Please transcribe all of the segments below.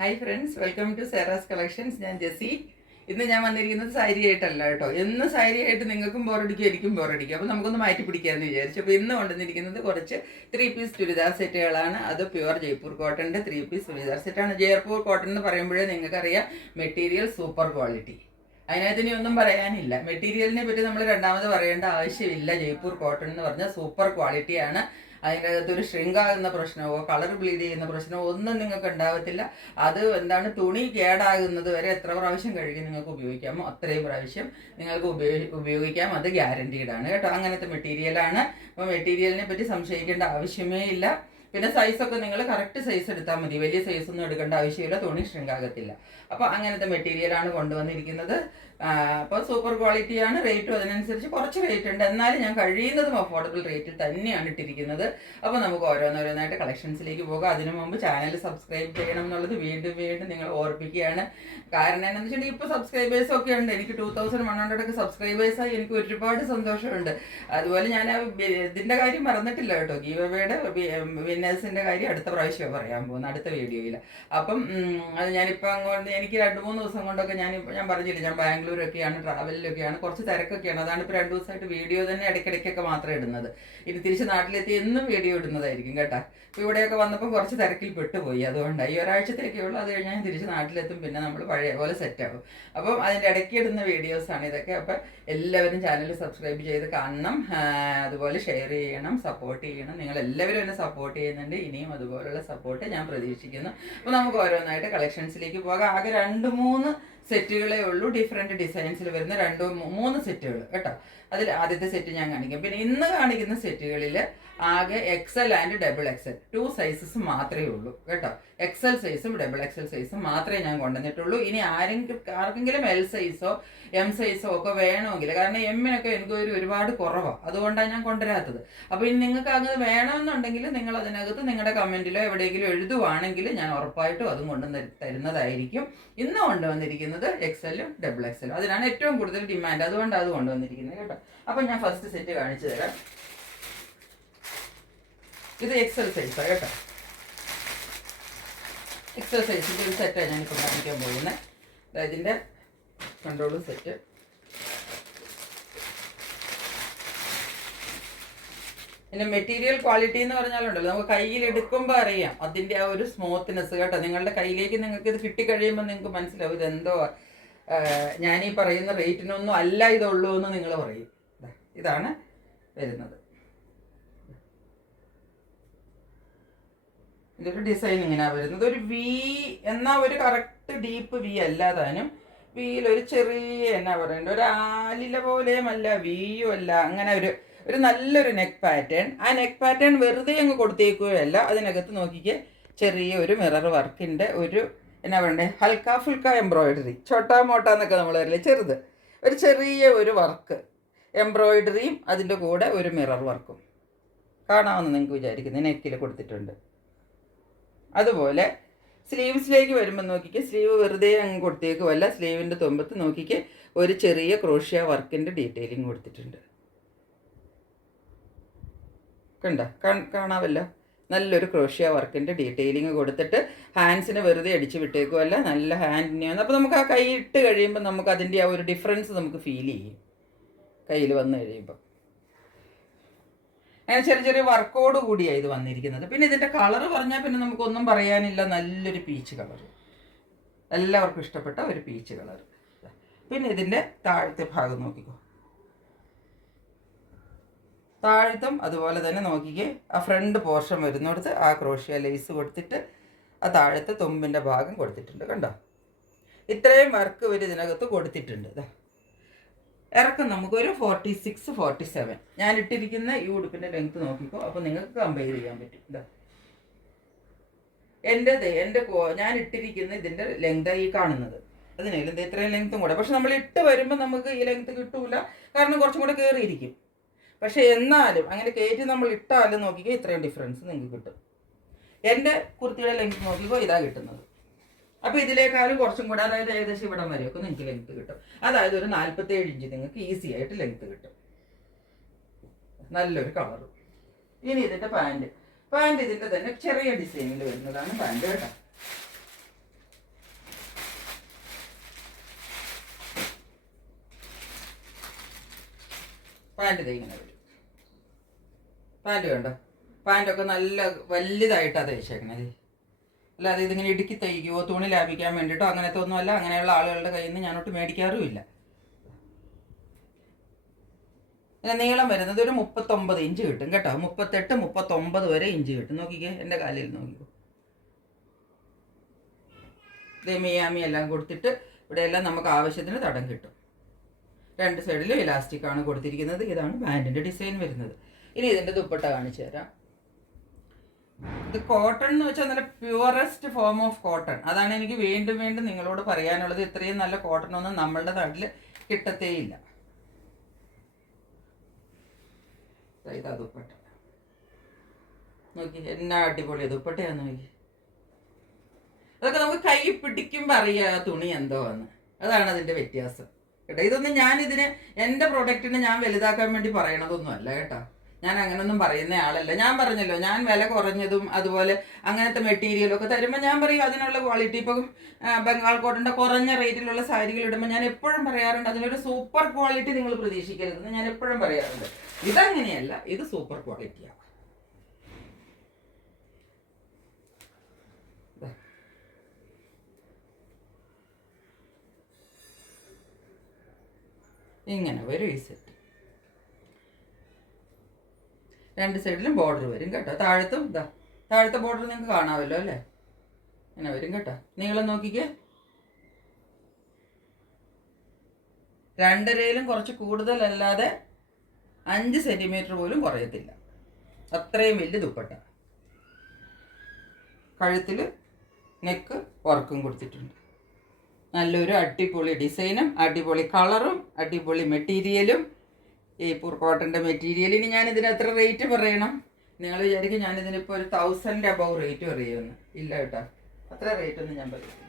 Hi friends, welcome to Sera's collections. ഞാൻ ജെസി. ഇന്ന് ഞാൻ വന്നിരിക്കുന്നത് സാരി ആയിട്ടല്ല കേട്ടോ. എന്ന് സാരി ആയിട്ട് നിങ്ങൾക്കും ബോറടിക്കും, എനിക്കും ബോറടിക്കും. അപ്പോൾ നമുക്കൊന്ന് മാറ്റി പിടിക്കാമെന്ന് വിചാരിച്ചു. അപ്പോൾ ഇന്ന് കൊണ്ടുവന്നിരിക്കുന്നത് കുറച്ച് 3 പീസ് ചുരിദാർ സെറ്റുകളാണ്. അത് പ്യുവർ ജയ്പൂർ കോട്ടൻ്റെ 3 പീസ് ചുരിദാർ സെറ്റാണ്. ജയ്പൂർ കോട്ടൺ എന്ന് പറയുമ്പോഴേ നിങ്ങൾക്കറിയാം, മെറ്റീരിയൽ സൂപ്പർ ക്വാളിറ്റി. അതിനകത്ത് ഇനി ഒന്നും പറയാനില്ല. മെറ്റീരിയലിനെ പറ്റി നമ്മൾ രണ്ടാമത് പറയേണ്ട ആവശ്യമില്ല. ജയ്പൂർ കോട്ടൺ എന്ന് പറഞ്ഞാൽ സൂപ്പർ ക്വാളിറ്റിയാണ്. അതിൻ്റെ അകത്തൊരു ഷ്രിങ്കാകുന്ന പ്രശ്നമോ കളർ ബ്ലീഡ് ചെയ്യുന്ന പ്രശ്നമോ ഒന്നും നിങ്ങൾക്ക് ഉണ്ടാവത്തില്ല. അത് തുണി കേടാകുന്നത് വരെ എത്ര പ്രാവശ്യം കഴുകി നിങ്ങൾക്ക് ഉപയോഗിക്കാമോ അത്രയും പ്രാവശ്യം നിങ്ങൾക്ക് ഉപയോഗിക്കാം. അത് ഗ്യാരണ്ടീഡാണ് കേട്ടോ. അങ്ങനത്തെ മെറ്റീരിയലാണ്. അപ്പോൾ മെറ്റീരിയലിനെ പറ്റി സംശയിക്കേണ്ട ആവശ്യമേ ഇല്ല. പിന്നെ സൈസൊക്കെ നിങ്ങൾ കറക്റ്റ് സൈസ് എടുത്താൽ മതി. വലിയ സൈസൊന്നും എടുക്കേണ്ട ആവശ്യമില്ല. തുണി ഷ്രിങ്കാകത്തില്ല. അപ്പോൾ അങ്ങനത്തെ മെറ്റീരിയലാണ് കൊണ്ടുവന്നിരിക്കുന്നത്. അപ്പോൾ സൂപ്പർ ക്വാളിറ്റിയാണ്. റേറ്റും അതിനനുസരിച്ച് കുറച്ച് റേറ്റ് ഉണ്ട്. എന്നാലും ഞാൻ കഴിയുന്നതും അഫോർഡബിൾ റേറ്റിൽ തന്നെയാണ് ഇട്ടിരിക്കുന്നത്. അപ്പോൾ നമുക്ക് ഓരോന്നോരോന്നായിട്ട് കളക്ഷൻസിലേക്ക് പോകാം. അതിനു മുമ്പ് ചാനൽ സബ്സ്ക്രൈബ് ചെയ്യണം എന്നുള്ളത് വീണ്ടും വീണ്ടും നിങ്ങൾ ഓർപ്പിക്കുകയാണ്. കാരണം എന്താണെന്ന് വെച്ചിട്ടുണ്ടെങ്കിൽ ഇപ്പോൾ സബ്സ്ക്രൈബേഴ്സൊക്കെ ഉണ്ട്. എനിക്ക് 2100 സബ്സ്ക്രൈബേഴ്സായി. എനിക്ക് ഒരുപാട് സന്തോഷമുണ്ട്. അതുപോലെ ഞാൻ ഇതിൻ്റെ കാര്യം മറന്നിട്ടില്ല കേട്ടോ. ഗീവ് അവേയുടെ വിന്നേഴ്സിൻ്റെ കാര്യം അടുത്ത പ്രാവശ്യം പറയാൻ പോകുന്നത്, അടുത്ത വീഡിയോയിൽ. അപ്പം അത് ഞാനിപ്പോൾ അങ്ങോട്ട് എനിക്ക് 2-3 ദിവസം കൊണ്ടൊക്കെ ഞാൻ പറഞ്ഞില്ല, ഞാൻ ബാംഗ്ലൂരൊക്കെയാണ്, ട്രാവലിലൊക്കെയാണ്, കുറച്ച് തിരക്കൊക്കെയാണ്. അതാണ് ഇപ്പോൾ 2 ദിവസമായിട്ട് വീഡിയോ തന്നെ ഇടയ്ക്കിടയ്ക്കൊക്കെ മാത്രമേ ഇടുന്നത്. ഇനി തിരിച്ച് നാട്ടിലെത്തി എന്നും വീഡിയോ ഇടുന്നതായിരിക്കും കേട്ടോ. ഇപ്പോൾ ഇവിടെയൊക്കെ വന്നപ്പോൾ കുറച്ച് തിരക്കിൽ പെട്ടുപോയി. അതുകൊണ്ടാണ് ഈ ഒരാഴ്ചത്തേക്കേ ഉള്ളൂ. അത് കഴിഞ്ഞാൽ തിരിച്ച് നാട്ടിലെത്തും. പിന്നെ നമ്മൾ പഴയ പോലെ സെറ്റാകും. അപ്പം അതിൻ്റെ ഇടയ്ക്ക് ഇടുന്ന വീഡിയോസാണ് ഇതൊക്കെ. അപ്പം എല്ലാവരും ചാനൽ സബ്സ്ക്രൈബ് ചെയ്ത് കാണണം. അതുപോലെ ഷെയർ ചെയ്യണം, സപ്പോർട്ട് ചെയ്യണം. നിങ്ങളെല്ലാവരും എന്നെ സപ്പോർട്ട് ചെയ്യുന്നുണ്ട്. ഇനിയും അതുപോലുള്ള സപ്പോർട്ട് ഞാൻ പ്രതീക്ഷിക്കുന്നു. അപ്പോൾ നമുക്ക് ഓരോന്നായിട്ട് കളക്ഷൻസിലേക്ക് പോകാം. ആകെ 2-3 സെറ്റുകളേ ഉള്ളൂ. ഡിഫറെൻറ്റ് ഡിസൈൻസിൽ വരുന്ന 2-3 സെറ്റുകൾ കേട്ടോ. അതിൽ ആദ്യത്തെ സെറ്റ് ഞാൻ കാണിക്കാം. പിന്നെ ഇന്ന് കാണിക്കുന്ന സെറ്റുകളിൽ ആകെ XL ആൻഡ് XXL 2 സൈസസ് മാത്രമേ ഉള്ളൂ കേട്ടോ. XL സൈസും XXL സൈസും മാത്രമേ ഞാൻ കൊണ്ടുവന്നിട്ടുള്ളൂ. ഇനി ആർക്കെങ്കിലും L സൈസോ M സൈസോ ഒക്കെ വേണമെങ്കിൽ, കാരണം എമ്മിനൊക്കെ എനിക്ക് ഒരുപാട് കുറവാണ്, അതുകൊണ്ടാണ് ഞാൻ കൊണ്ടുവരാത്തത്. അപ്പോൾ ഇനി നിങ്ങൾക്ക് അങ്ങനെ വേണമെന്നുണ്ടെങ്കിൽ നിങ്ങൾ അതിനകത്ത് നിങ്ങളുടെ കമൻറ്റിലോ എവിടെയെങ്കിലും എഴുതുവാണെങ്കിൽ ഞാൻ ഉറപ്പായിട്ടും അതും കൊണ്ടുവന്ന് തരുന്നതായിരിക്കും. ഇന്ന് കൊണ്ടുവന്നിരിക്കുന്നത് XL XXL. അതിനാണ് ഏറ്റവും കൂടുതൽ ഡിമാൻഡ്. അതുകൊണ്ടാണ് അത് കൊണ്ടുവന്നിരിക്കുന്നത് കേട്ടോ. അപ്പം ഞാൻ ഫസ്റ്റ് സെറ്റ് കാണിച്ചു തരാം. ഇത് XL സൈസാണ് കേട്ടോ. XL സൈസിൻ്റെ ഒരു സെറ്റാണ് ഞാനിപ്പോൾ കാണിക്കാൻ പോകുന്നത്. അതായത് ഇതിൻ്റെ കൺട്രോൾ സെറ്റ്. പിന്നെ മെറ്റീരിയൽ ക്വാളിറ്റി എന്ന് പറഞ്ഞാലുണ്ടല്ലോ, നമുക്ക് കയ്യിലെടുക്കുമ്പോൾ അറിയാം അതിൻ്റെ ആ ഒരു സ്മൂത്ത്നെസ് കേട്ടോ. നിങ്ങളുടെ കയ്യിലേക്ക് നിങ്ങൾക്ക് ഇത് കിട്ടിക്കഴിയുമ്പോൾ നിങ്ങൾക്ക് മനസ്സിലാവും ഇതെന്തോ ഞാനീ പറയുന്ന റേറ്റിനൊന്നും അല്ല ഇതുള്ളൂ എന്ന് നിങ്ങൾ പറയും. ഇതാണ് വരുന്നത്. ഇതൊരു ഡിസൈൻ ഇങ്ങനെയാണ് വരുന്നത്. ഒരു വി എന്നാൽ ഒരു കറക്റ്റ് ഡീപ്പ് വി അല്ലാതാനും വിയിൽ ഒരു ചെറിയ എന്നാ പറയണ്ട, ഒരു ആലില പോലെയും അല്ല, വിയും അല്ല, അങ്ങനെ ഒരു നല്ലൊരു നെക്ക് പാറ്റേൺ. ആ നെക്ക് പാറ്റേൺ വെറുതെ അങ്ങ് കൊടുത്തേക്കുകയല്ല. അതിനകത്ത് നോക്കിക്കേ, ചെറിയ ഒരു മിറർ വർക്കിൻ്റെ ഒരു എന്നാ പറയണ്ടേ, ഹൽക്ക ഫുൽക്ക എംബ്രോയിഡറി, ചോട്ടാ മോട്ടാ എന്നൊക്കെ നമ്മൾ പറയില്ലേ, ചെറുത് ഒരു ചെറിയ ഒരു വർക്ക്, എംബ്രോയിഡറിയും അതിൻ്റെ കൂടെ ഒരു മിറർ വർക്കും കാണാമെന്ന് നിങ്ങൾക്ക് വിചാരിക്കുന്നത് നെക്കിൽ കൊടുത്തിട്ടുണ്ട്. അതുപോലെ സ്ലീവ്സിലേക്ക് വരുമ്പോൾ നോക്കിക്കേ, സ്ലീവ് വെറുതെ അങ്ങ് കൊടുത്തേക്കുമല്ല, സ്ലീവിൻ്റെ തുമ്പത്ത് നോക്കിക്കേ ഒരു ചെറിയ ക്രോഷ്യ വർക്കിൻ്റെ ഡീറ്റെയിലിംഗ് കൊടുത്തിട്ടുണ്ട്. കണ്ടോ, കാണാമല്ലോ, നല്ലൊരു ക്രോഷ്യ വർക്കിൻ്റെ ഡീറ്റെയിലിംഗ് കൊടുത്തിട്ട് ഹാൻഡ്സിന് വെറുതെ അടിച്ച് വിട്ടേക്കുമല്ല, നല്ല ഹാൻഡിനെയാണ്. അപ്പോൾ നമുക്ക് ആ കൈ ഇട്ട് കഴിയുമ്പോൾ നമുക്ക് അതിൻ്റെ ആ ഒരു ഡിഫറൻസ് നമുക്ക് ഫീൽ ചെയ്യും കയ്യിൽ വന്നു കഴിയുമ്പോൾ. അങ്ങനെ ചെറിയ വർക്കോട് കൂടിയാണ് ഇത് വന്നിരിക്കുന്നത്. പിന്നെ ഇതിൻ്റെ കളറ് പറഞ്ഞാൽ പിന്നെ നമുക്കൊന്നും പറയാനില്ല, നല്ലൊരു പീച്ച് കളർ, എല്ലാവർക്കും ഇഷ്ടപ്പെട്ട ഒരു പീച്ച് കളർ. പിന്നെ ഇതിൻ്റെ താഴത്തെ ഭാഗം നോക്കിക്കോ, താഴത്തും അതുപോലെ തന്നെ നോക്കിക്കേ, ആ ഫ്രണ്ട് പോർഷൻ വരുന്നിടത്ത് ആ ക്രോഷ്യ ലേസ് കൊടുത്തിട്ട് ആ താഴത്തെ തുമ്പിൻ്റെ ഭാഗം കൊടുത്തിട്ടുണ്ട്. കണ്ടോ, ഇത്രയും വർക്ക് ഒരു ഇതിനകത്ത് കൊടുത്തിട്ടുണ്ട്. ഇറക്കം നമുക്കൊരു 46-47. ഞാൻ ഇട്ടിരിക്കുന്ന ഈ ഉടുപ്പിൻ്റെ ലെങ്ത്ത് നോക്കിക്കോ, അപ്പോൾ നിങ്ങൾക്ക് കമ്പയർ ചെയ്യാൻ പറ്റും. ഞാൻ ഇട്ടിരിക്കുന്ന ഇതിൻ്റെ ലെങ്ത് ഈ കാണുന്നത്, അതിനെല്ലാം ഇത്രയും ലെങ്ത്തും കൂടെ. പക്ഷെ നമ്മൾ ഇട്ട് വരുമ്പോൾ നമുക്ക് ഈ ലെങ്ത്ത് കിട്ടൂല, കാരണം കുറച്ചും കൂടെ കയറിയിരിക്കും. പക്ഷെ എന്നാലും അങ്ങനെ കയറ്റി നമ്മൾ ഇട്ടാലും നോക്കിക്കോ ഇത്രയും ഡിഫറൻസ് നിങ്ങൾക്ക് കിട്ടും. എൻ്റെ കുർത്തിയുടെ ലെങ്ത്ത് നോക്കിക്കോ, ഇതാ കിട്ടുന്നത്. അപ്പോൾ ഇതിലേക്കാളും കുറച്ചും കൂടെ, അതായത് ഏകദേശം ഇവിടം വരെയൊക്കെ നിങ്ങൾക്ക് ലെങ്ത്ത് കിട്ടും. അതായത് ഒരു 47 ഇഞ്ച് നിങ്ങൾക്ക് ഈസി ആയിട്ട് ലെങ്ത്ത് കിട്ടും. നല്ലൊരു കളറും. ഇനി ഇതിൻ്റെ പാൻറ് ഇതിൻ്റെ തന്നെ ചെറിയ ഡിസൈനിൽ വരുന്നതാണ് പാൻറ് കേട്ടോ. പാൻറ്റ് ഇങ്ങനെ വരും. പാൻറ്റ് കണ്ടോ, പാൻറ്റൊക്കെ നല്ല വലുതായിട്ടാണ് തയ്ച്ചേക്കണത്. അല്ലാതെ ഇതിങ്ങനെ ഇടുക്കി തയ്ക്കുമോ തുണി ലാഭിക്കാൻ വേണ്ടിയിട്ടോ അങ്ങനത്തെ ഒന്നുമല്ല. അങ്ങനെയുള്ള ആളുകളുടെ കയ്യിൽ നിന്ന് ഞാനൊട്ട് മേടിക്കാറുമില്ല. പിന്നെ നീളം വരുന്നത് ഒരു 39 ഇഞ്ച് കിട്ടും കേട്ടോ. 38, 39 വരെ ഇഞ്ച് കിട്ടും. നോക്കിക്കേ, എൻ്റെ കാലിൽ നോക്കിക്കോ. ഇതേ മിയാമി എല്ലാം കൊടുത്തിട്ട് ഇവിടെയെല്ലാം നമുക്ക് ആവശ്യത്തിന് തടം കിട്ടും. രണ്ട് സൈഡിലും ഇലാസ്റ്റിക് ആണ് കൊടുത്തിരിക്കുന്നത്. ഇതാണ് പാൻറ്റിൻ്റെ ഡിസൈൻ വരുന്നത്. ഇനി ഇതിൻ്റെ ദുപ്പട്ട കാണിച്ചു തരാം. ഇത് കോട്ടൺ എന്ന് വെച്ചാൽ നല്ല പ്യുവറസ്റ്റ് ഫോം ഓഫ് കോട്ടൺ. അതാണ് എനിക്ക് വീണ്ടും വീണ്ടും നിങ്ങളോട് പറയാനുള്ളത്. ഇത്രയും നല്ല കോട്ടൺ ഒന്നും നമ്മളുടെ നാട്ടിൽ കിട്ടത്തേയില്ല. ഇതാ ദുപ്പട്ട നോക്കി, എന്നാ അടിപൊളി ദുപ്പട്ടയാന്ന് നോക്കി. അതൊക്കെ നമുക്ക് കൈ പിടിക്കുമ്പോൾ അറിയാം തുണി എന്തോ എന്ന്. അതാണ് അതിൻ്റെ വ്യത്യാസം കേട്ടോ. ഇതൊന്നും ഞാനിതിന് എൻ്റെ പ്രൊഡക്റ്റിന് ഞാൻ വലുതാക്കാൻ വേണ്ടി പറയണതൊന്നും അല്ല കേട്ടോ. ഞാൻ അങ്ങനൊന്നും പറയുന്ന ആളല്ല. ഞാൻ പറഞ്ഞല്ലോ, ഞാൻ വില കുറഞ്ഞതും അതുപോലെ അങ്ങനത്തെ മെറ്റീരിയലൊക്കെ തരുമ്പോൾ ഞാൻ പറയും അതിനുള്ള ക്വാളിറ്റി. ഇപ്പം ബംഗാൾ കോട്ടൻ്റെ കുറഞ്ഞ റേറ്റിലുള്ള സാരികൾ ഇടുമ്പോൾ ഞാൻ എപ്പോഴും പറയാറുണ്ട് അതിനൊരു സൂപ്പർ ക്വാളിറ്റി നിങ്ങൾ പ്രതീക്ഷിക്കരുതെന്ന് ഞാൻ എപ്പോഴും പറയാറുണ്ട്. ഇതങ്ങനെയല്ല, ഇത് സൂപ്പർ ക്വാളിറ്റിയാണ്. ഇങ്ങനെ വരും ഈ സെറ്റ്. രണ്ട് സൈഡിലും ബോർഡർ വരും കേട്ടോ. താഴത്തും ഇതാ, താഴത്തെ ബോർഡർ നിങ്ങൾക്ക് കാണാമല്ലോ അല്ലേ. ഇങ്ങനെ വരും കേട്ടോ. നീളം നോക്കിക്കേ, 2.5 കുറച്ച് കൂടുതലല്ലാതെ 5 സെൻറ്റിമീറ്റർ പോലും കുറയത്തില്ല. അത്രയും വലിയ ദുപ്പട്ട. കഴുത്തിൽ നെക്ക് വർക്കും കൊടുത്തിട്ടുണ്ട്. നല്ലൊരു അടിപൊളി ഡിസൈനും അടിപൊളി കളറും അടിപൊളി മെറ്റീരിയലും. ജയ്പൂർ കോട്ടൻ്റെ മെറ്റീരിയൽ. ഇനി ഞാനിതിന് എത്ര റേറ്റ് പറയണം? നിങ്ങൾ വിചാരിക്കും ഞാനിതിനിപ്പോൾ ഒരു 1000 above റേറ്റ് പറയുമെന്ന്. ഇല്ല കേട്ടോ, അത്ര റേറ്റൊന്നും ഞാൻ പറയില്ല.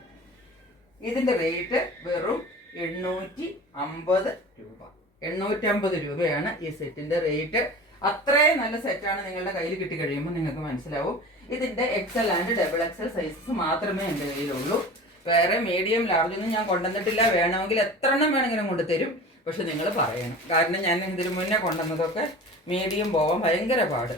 ഇതിൻ്റെ റേറ്റ് വെറും 850 രൂപ. 850 രൂപയാണ് ഈ സെറ്റിൻ്റെ റേറ്റ്. അത്രയും നല്ല സെറ്റാണ്. നിങ്ങളുടെ കയ്യിൽ കിട്ടിക്കഴിയുമ്പോൾ നിങ്ങൾക്ക് മനസ്സിലാവും. ഇതിൻ്റെ XL ആൻഡ് XXL സൈസസ് മാത്രമേ എൻ്റെ കയ്യിലുള്ളൂ. വേറെ മീഡിയം ലാർജൊന്നും ഞാൻ കൊണ്ടുവന്നിട്ടില്ല. വേണമെങ്കിൽ എത്ര എണ്ണം വേണമെങ്കിലും കൊണ്ടുതരും. പക്ഷെ നിങ്ങൾ പറയണം. കാരണം ഞാൻ ഇതിന് മുന്നേ കൊണ്ടുവന്നതൊക്കെ മീഡിയം പോവാൻ ഭയങ്കര പാട്,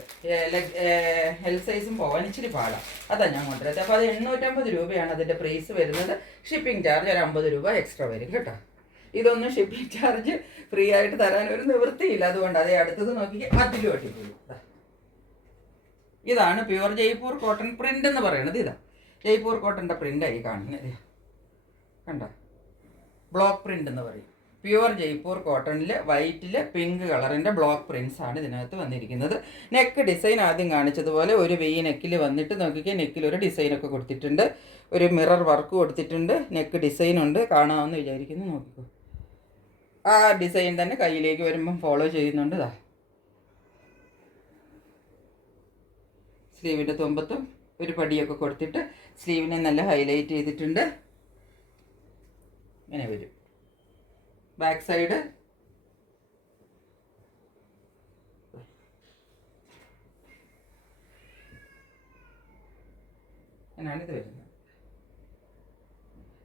എൽ സൈസും പോവാൻ ഇച്ചിരി പാടാണ്. അതാണ് ഞാൻ കൊണ്ടുവരുന്നത്. അപ്പോൾ അത് 850 രൂപയാണ് അതിൻ്റെ പ്രൈസ് വരുന്നത്. ഷിപ്പിംഗ് ചാർജ് ഒരു 50 രൂപ എക്സ്ട്രാ വരും കേട്ടോ. ഇതൊന്നും ഷിപ്പിംഗ് ചാർജ് ഫ്രീ ആയിട്ട് തരാൻ ഒരു നിവൃത്തിയില്ല. അതുകൊണ്ട് അതേ അടുത്തത് നോക്കി അതിലും അടിപൊളി. ഇതാണ് പ്യുവർ ജയ്പൂർ കോട്ടൺ പ്രിൻ്റ് എന്ന് പറയുന്നത്. ഇതാ ജയ്പൂർ കോട്ടൻ്റെ പ്രിൻ്റായി കാണുന്നത്. കണ്ടോ, ബ്ലോക്ക് പ്രിൻ്റ് എന്ന് പറയും. പ്യുവർ ജയ്പൂർ കോട്ടണിൽ വൈറ്റിൽ പിങ്ക് കളറിൻ്റെ ബ്ലോക്ക് പ്രിൻസ് ആണ് ഇതിനകത്ത് വന്നിരിക്കുന്നത്. നെക്ക് ഡിസൈൻ ആദ്യം കാണിച്ചതുപോലെ ഒരു വി നെക്കിൽ വന്നിട്ട് നോക്കിക്കാൻ നെക്കിൽ ഒരു ഡിസൈനൊക്കെ കൊടുത്തിട്ടുണ്ട്. ഒരു മിറർ വർക്ക് കൊടുത്തിട്ടുണ്ട്. നെക്ക് ഡിസൈൻ ഉണ്ട്, കാണാമെന്ന് വിചാരിക്കുന്നു. നോക്കിക്കോ, ആ ഡിസൈൻ തന്നെ കയ്യിലേക്ക് വരുമ്പം ഫോളോ ചെയ്യുന്നുണ്ട്. ഇതാ സ്ലീവിൻ്റെ തുമ്പത്തും ഒരു പടിയൊക്കെ കൊടുത്തിട്ട് സ്ലീവിനെ നല്ല ഹൈലൈറ്റ് ചെയ്തിട്ടുണ്ട്. ഇങ്ങനെ വരും. ബാക്ക് സൈഡ് അങ്ങനെയാണ് ഇത് വരുന്നത്.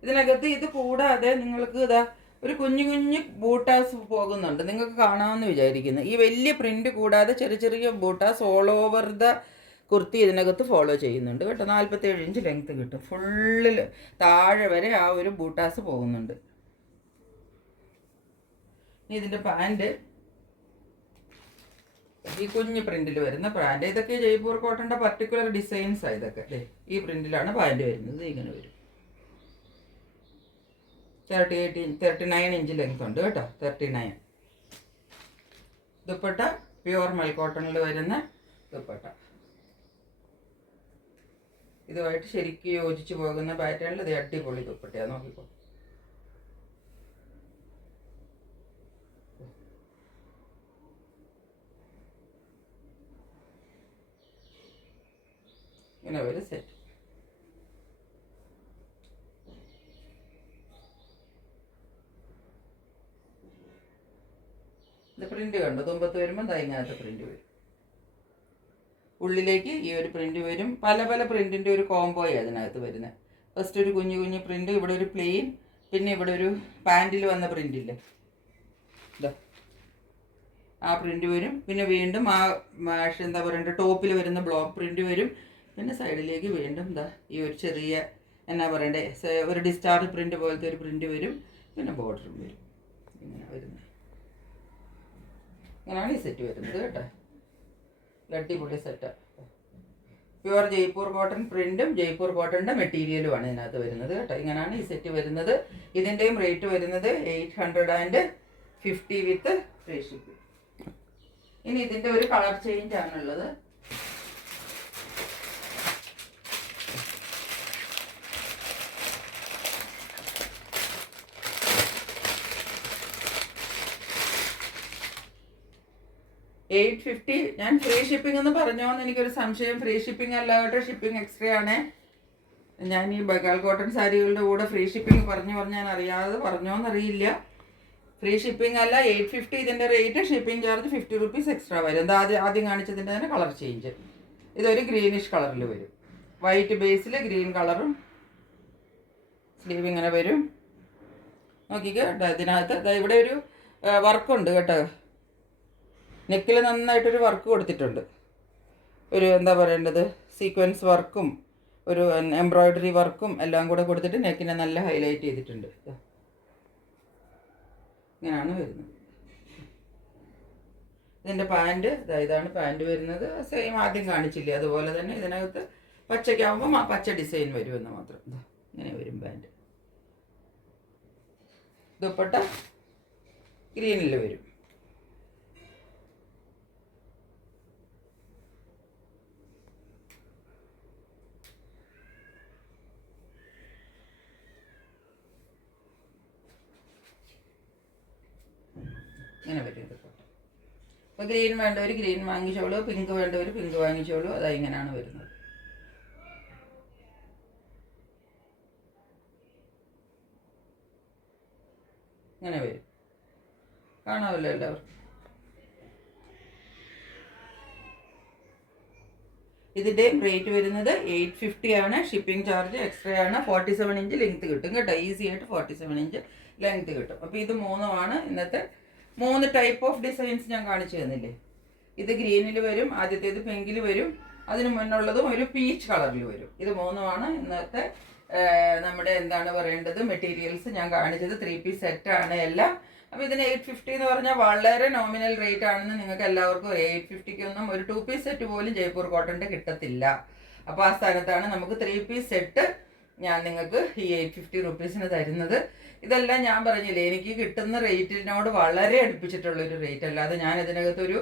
ഇതിനകത്ത് ഇത് കൂടാതെ നിങ്ങൾക്ക് ഇതാ ഒരു കുഞ്ഞു കുഞ്ഞു ബൂട്ടാസ് പോകുന്നുണ്ട്. നിങ്ങൾക്ക് കാണാമെന്ന് വിചാരിക്കുന്നു. ഈ വലിയ പ്രിൻ്റ് കൂടാതെ ചെറിയ ചെറിയ ബൂട്ടാസ് ഓൾ ഓവർ ദ കുർത്തി ഇതിനകത്ത് ഫോളോ ചെയ്യുന്നുണ്ട് കേട്ടോ. 47 ഇഞ്ച് ലെങ്ത്ത് കിട്ടും. ഫുള്ളിൽ താഴെ വരെ ആ ഒരു ബൂട്ടാസ് പോകുന്നുണ്ട്. ഇതിൻ്റെ പാൻറ്റ് ഈ കുഞ്ഞ് പ്രിന്റിൽ വരുന്ന പാൻറ്റ്. ഇതൊക്കെ ജയ്പൂർ കോട്ടൻ്റെ പർട്ടിക്കുലർ ഡിസൈൻസാണ് ഇതൊക്കെ. അല്ലേ, ഈ പ്രിന്റിലാണ് പാൻറ്റ് വരുന്നത്. ഇങ്ങനെ വരും. 39 ഇഞ്ച് ലെങ്ത് ഉണ്ട് കേട്ടോ. 39. ദുപ്പട്ട പ്യുവർ മെൽ കോട്ടണിൽ വരുന്ന ദുപ്പട്ട. ഇതുമായിട്ട് ശരിക്കും യോജിച്ച് പോകുന്ന പാറ്റേണിൽ ഇത് അടിപൊളി ദുപ്പട്ടയാണ്. നോക്കിക്കോ, ഇങ്ങനെ ഒരു സെറ്റ്. ഇത് പ്രിന്റ് കണ്ടോ, തുമ്പത്ത് വരുമ്പോൾ തൈങ്ങാത്ത പ്രിന്റ് വരും. ഉള്ളിലേക്ക് ഈ ഒരു പ്രിന്റ് വരും. പല പല പ്രിന്റിൻ്റെ ഒരു കോംബോയാണ് അതിനകത്ത് വരുന്നത്. ഫസ്റ്റ് ഒരു കുഞ്ഞു കുഞ്ഞു പ്രിന്റ്, ഇവിടെ ഒരു പ്ലെയിൻ, പിന്നെ ഇവിടെ ഒരു പാൻറ്റിൽ വന്ന പ്രിന്റില്ലേ, ഇതാ ആ പ്രിൻ്റ് വരും. പിന്നെ വീണ്ടും ആ എന്താ പറയണ്ടത് ടോപ്പിൽ വരുന്ന ബ്ലോക്ക് പ്രിൻ്റ് വരും. പിന്നെ സൈഡിലേക്ക് വീണ്ടും എന്താ ഈ ഒരു ചെറിയ എന്നാ പറയണ്ടേ ഒരു ഡിസ്ചാർജ് പ്രിൻ്റ് പോലത്തെ ഒരു പ്രിൻ്റ് വരും. പിന്നെ ബോർഡറും വരും. ഇങ്ങനെ വരുന്നത്, ഇങ്ങനെയാണ് ഈ സെറ്റ് വരുന്നത് കേട്ടോ. അടിപൊളി സെറ്റാണ്. പ്യുവർ ജയ്പൂർ കോട്ടൺ പ്രിന്റും ജയ്പൂർ കോട്ടണിൻ്റെ മെറ്റീരിയലുമാണ് ഇതിനകത്ത് വരുന്നത് കേട്ടോ. ഇങ്ങനെയാണ് ഈ സെറ്റ് വരുന്നത്. ഇതിൻ്റെയും റേറ്റ് വരുന്നത് 850 വിത്ത് ഫ്രീ ഷിപ്പിംഗ്. ഇനി ഇതിൻ്റെ ഒരു കളർ ചേഞ്ച് ആണുള്ളത്. $850. ഞാൻ ഫ്രീ ഷിപ്പിംഗ് എന്ന് പറഞ്ഞോന്ന് എനിക്കൊരു സംശയം. ഫ്രീ ഷിപ്പിംഗ് അല്ല കേട്ടോ, ഷിപ്പിംഗ് എക്സ്ട്രാ ആണ്. ഞാൻ ഈ ബംഗാൾ കോട്ടൺ സാരികളുടെ കൂടെ ഫ്രീ ഷിപ്പിംഗ് പറഞ്ഞ് ഞാൻ അറിയാതെ പറഞ്ഞോന്നറിയില്ല. ഫ്രീ ഷിപ്പിംഗ് അല്ല, 850 ഇതിൻ്റെ rate. Shipping charge 50 rupees extra വരും. എന്താ ആദ്യം കാണിച്ചതിൻ്റെ തന്നെ കളർ ചേഞ്ച്. ഇതൊരു ഗ്രീനിഷ് കളറിൽ വരും. വൈറ്റ് ബേസിൽ ഗ്രീൻ കളറും. സ്ലീവ് ഇങ്ങനെ വരും. നോക്കിക്കോ ഇതിനകത്ത് ഇവിടെ ഒരു വർക്കുണ്ട് കേട്ടോ. നെക്കിൽ നന്നായിട്ടൊരു വർക്ക് കൊടുത്തിട്ടുണ്ട്. ഒരു എന്താ പറയേണ്ടത് സീക്വൻസ് വർക്കും ഒരു എംബ്രോയ്ഡറി വർക്കും എല്ലാം കൂടെ കൊടുത്തിട്ട് നെക്കിനെ നല്ല ഹൈലൈറ്റ് ചെയ്തിട്ടുണ്ട്. ഇങ്ങനെയാണ് വരുന്നത്. ഇതിൻ്റെ പാൻറ് ഇതാണ് പാൻറ് വരുന്നത്. സെയിം ആദ്യം കാണിച്ചില്ലേ അതുപോലെ തന്നെ ഇതിനകത്ത് പച്ചയ്ക്കാവുമ്പം ആ പച്ച ഡിസൈൻ വരുമെന്ന് മാത്രം. ഇങ്ങനെ വരും പാൻറ്. ദുപ്പട്ട ഗ്രീനിൽ വരും. ഇങ്ങനെ വരും ദുപ്പട്ട. അപ്പോൾ ഗ്രീൻ വേണ്ടവർ ഗ്രീൻ വാങ്ങിച്ചോളൂ, പിങ്ക് വേണ്ടവർ പിങ്ക് വാങ്ങിച്ചോളൂ. അതാ ഇങ്ങനെയാണ് വരുന്നത്. ഇങ്ങനെ വരും. കാണാമല്ലോ എല്ലാവർക്കും. ഇതിൻ്റെയും റേറ്റ് വരുന്നത് 850 ആണ്. ഷിപ്പിംഗ് ചാർജ് എക്സ്ട്രാ ആണ്. 47 ഇഞ്ച് ലെങ്ത് കിട്ടും കേട്ടോ. ഈസി ആയിട്ട് 47 ഇഞ്ച് ലെങ്ത് കിട്ടും. അപ്പോൾ ഇത് മൂന്നുമാണ് ഇന്നത്തെ 3 ടൈപ്പ് ഓഫ് ഡിസൈൻസ് ഞാൻ കാണിച്ചു തന്നില്ലേ. ഇത് ഗ്രീനിൽ വരും, ആദ്യത്തേത് പിങ്കിൽ വരും, അതിന് മുന്നുള്ളതും ഒരു പീച്ച് കളറിൽ വരും. ഇത് മൂന്നുമാണ് ഇന്നത്തെ നമ്മുടെ എന്താണ് പറയേണ്ടത് മെറ്റീരിയൽസ് ഞാൻ കാണിച്ചത്. 3 പീസ് സെറ്റാണ് എല്ലാം. അപ്പോൾ ഇതിന് 850 എന്ന് പറഞ്ഞാൽ വളരെ നോമിനൽ റേറ്റ് ആണെന്ന് നിങ്ങൾക്ക് എല്ലാവർക്കും 850-ക്കൊന്നും ഒരു 2 പീസ് സെറ്റ് പോലും ജയ്പൂർ കോട്ടൻ്റെ കിട്ടത്തില്ല. അപ്പോൾ ആ സ്ഥാനത്താണ് നമുക്ക് 3 പീസ് സെറ്റ് ഞാൻ നിങ്ങൾക്ക് ഈ 850 റുപ്പീസിന് തരുന്നത്. ഇതെല്ലാം ഞാൻ പറഞ്ഞില്ലേ എനിക്ക് കിട്ടുന്ന റേറ്റിനോട് വളരെ അടുപ്പിച്ചിട്ടുള്ളൊരു റേറ്റ്. അല്ലാതെ ഞാൻ ഇതിനകത്തൊരു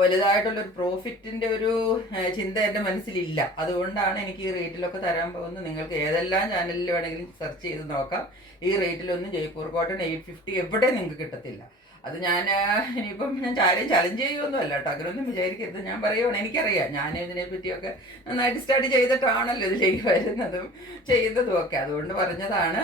വലുതായിട്ടുള്ളൊരു പ്രോഫിറ്റിൻ്റെ ഒരു ചിന്ത എൻ്റെ മനസ്സിലില്ല. അതുകൊണ്ടാണ് എനിക്ക് ഈ റേറ്റിലൊക്കെ തരാൻ പോകുന്നത്. നിങ്ങൾക്ക് ഏതെല്ലാം ചാനലിൽ വേണമെങ്കിലും സെർച്ച് ചെയ്ത് നോക്കാം. ഈ റേറ്റിലൊന്നും ജയ്പൂർ കോട്ടൺ 850 എവിടെ നിങ്ങൾക്ക് കിട്ടത്തില്ല. അത് ഞാൻ ഇനിയിപ്പം ഞാൻ ആരെയും ചലഞ്ച് ചെയ്യുമൊന്നും അല്ല കേട്ടോ, അങ്ങനെയൊന്നും വിചാരിക്കരുത്. ഞാൻ പറയുവാണ്, എനിക്കറിയാം ഞാൻ ഇതിനെ പറ്റിയൊക്കെ നന്നായിട്ട് സ്റ്റഡി ചെയ്തിട്ടാണല്ലോ ഇതിലേക്ക് വരുന്നതും ചെയ്തതും ഒക്കെ. അതുകൊണ്ട് പറഞ്ഞതാണ്,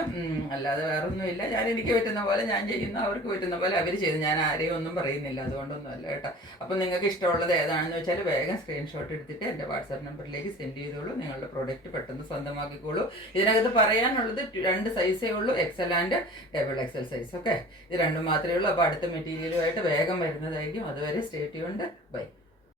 അല്ലാതെ വേറൊന്നുമില്ല. ഞാൻ എനിക്ക് പറ്റുന്ന പോലെ ഞാൻ ചെയ്യുന്നു, അവർക്ക് പറ്റുന്ന പോലെ അവർ ചെയ്തു. ഞാൻ ആരെയും ഒന്നും പറയുന്നില്ല, അതുകൊണ്ടൊന്നും അല്ല കേട്ടോ. അപ്പം നിങ്ങൾക്ക് ഇഷ്ടമുള്ളത് ഏതാണെന്ന് വെച്ചാൽ വേഗം സ്ക്രീൻഷോട്ട് എടുത്തിട്ട് എൻ്റെ വാട്സാപ്പ് നമ്പറിലേക്ക് സെൻഡ് ചെയ്തോളൂ. നിങ്ങളുടെ പ്രോഡക്റ്റ് പെട്ടെന്ന് സ്വന്തമാക്കിക്കോളൂ. ഇതിനകത്ത് പറയാനുള്ളത് 2 സൈസേ ഉള്ളൂ, XL and XXL size. Okay, ഇത് രണ്ടും മാത്രമേ ഉള്ളൂ. അപ്പോൾ അടുത്ത മെറ്റീരിയലുമായിട്ട് വേഗം വരുന്നതായിരിക്കും. അതുവരെ സ്റ്റേ ട്യൂൺഡ്. ബൈ.